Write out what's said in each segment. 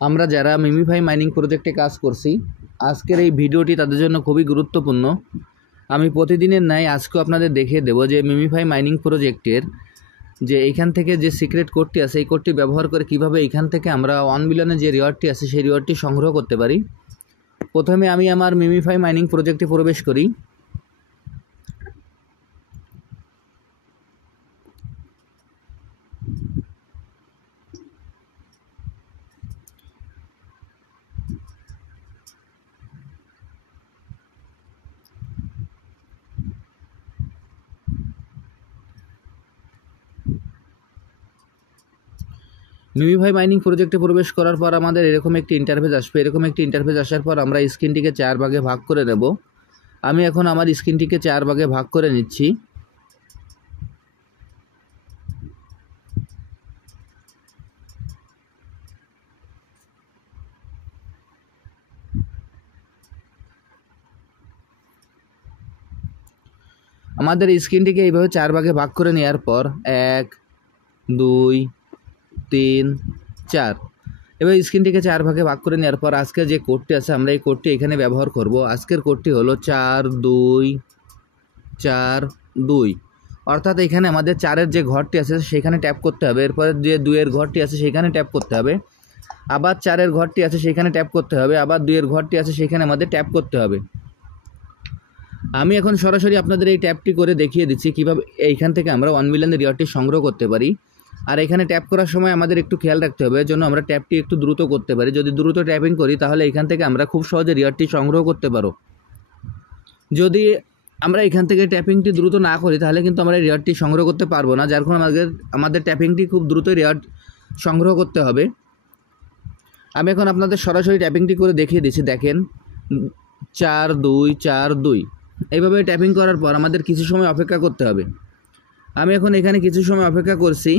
আমরা যারা MemeFi mining প্রজেক্টে কাজ করছি, আজকের এই ভিডিওটি তাদের জন্য খুবই গুরুত্বপূর্ণ। আমি প্রতিদিনের ন্যায় আজকেও আপনাদের দেখিয়ে দেব যে মিমিফাই মাইনিং প্রজেক্টের যে এইখান থেকে যে সিক্রেট কোডটি আছে, এই কোডটি ব্যবহার করে কিভাবে এইখান থেকে আমরা 1 মিলিয়নের যে রিওয়ার্ডটি আছে সেই রিওয়ার্ডটি সংগ্রহ করতে পারি। প্রথমে আমি আমার মিমিফাই মাইনিং প্রজেক্টে প্রবেশ করি। মিমিফাই মাইনিং প্রজেক্টে প্রবেশ করার পর আমাদের এরকম একটি ইন্টারফেস আসবে। এরকম একটি ইন্টারফেস আসার পর আমরা স্ক্রিনটিকে 4 ভাগে ভাগ করে নেব। আমি এখন আমার স্ক্রিনটিকে 4 ভাগে ভাগ করে নিচ্ছি। আমাদের স্ক্রিনটিকে এইভাবে 4 ভাগে ভাগ করে নেওয়ার পর 1 2 3 4 এবার স্ক্রিনটিকে 4 ভাগে ভাগ করে নেওয়ার পর আজকে যে কোডটি আছে আমরা এই কোডটি এখানে ব্যবহার করব। আজকের কোডটি হলো 4 2 4 2, অর্থাৎ এখানে আমাদের 4-এর যে ঘরটি আছে সেখানে ট্যাপ করতে হবে। এরপরে যে 2-এর ঘরটি আছে সেখানে ট্যাপ করতে হবে, আবার 4-এর ঘরটি আছে সেখানে ট্যাপ করতে হবে, আবার 2-এর ঘরটি আছে সেখানে আমাদের ট্যাপ করতে হবে। আমি এখন সরাসরি আপনাদের এই ট্যাপটি করে দেখিয়ে দিচ্ছি কীভাবে এইখান থেকে আমরা 1 মিলিয়নের রিওয়ার্ডটি সংগ্রহ করতে পারি। আর এখানে ট্যাপ করার সময় আমাদের একটু খেয়াল রাখতে হবে যেন আমরা ট্যাপটি একটু দ্রুত করতে পারি। যদি দ্রুত ট্যাপিং করি তাহলে এখান থেকে আমরা খুব সহজে রিওয়ার্ডটি সংগ্রহ করতে পারো। যদি আমরা এখান থেকে ট্যাপিংটি দ্রুত না করি তাহলে কিন্তু আমরা রিওয়ার্ডটি সংগ্রহ করতে পারবো না, যার কারণে আমাদের ট্যাপিংটি খুব দ্রুত রিওয়ার্ড সংগ্রহ করতে হবে। আমি এখন আপনাদের সরাসরি ট্যাপিংটি করে দেখিয়ে দিচ্ছি। দেখেন 4 2 4 2 এইভাবে ট্যাপিং করার পর আমাদের কিছু সময় অপেক্ষা করতে হবে। আমি এখন এখানে কিছু সময় অপেক্ষা করছি।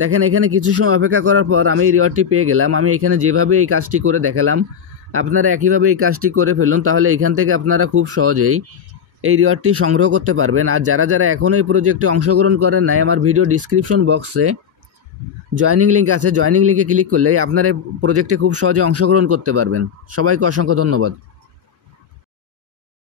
দেখেন এখানে কিছু সময় অপেক্ষা করার পর আমি এই রিওয়ার্ডটি পেয়ে গেলাম। আমি এখানে যেভাবে এই কাজটি করে দেখালাম আপনারা একইভাবে এই কাজটি করে ফেলুন, তাহলে এখান থেকে আপনারা খুব সহজেই এই রিওয়ার্ডটি সংগ্রহ করতে পারবেন। আর যারা যারা এখনও এই প্রজেক্টে অংশগ্রহণ করেন নাই, আমার ভিডিও ডিসক্রিপশন বক্সে জয়েনিং লিঙ্ক আছে, জয়েনিং লিঙ্কে ক্লিক করলে আপনারা এই প্রজেক্টে খুব সহজে অংশগ্রহণ করতে পারবেন। সবাইকে অসংখ্য ধন্যবাদ।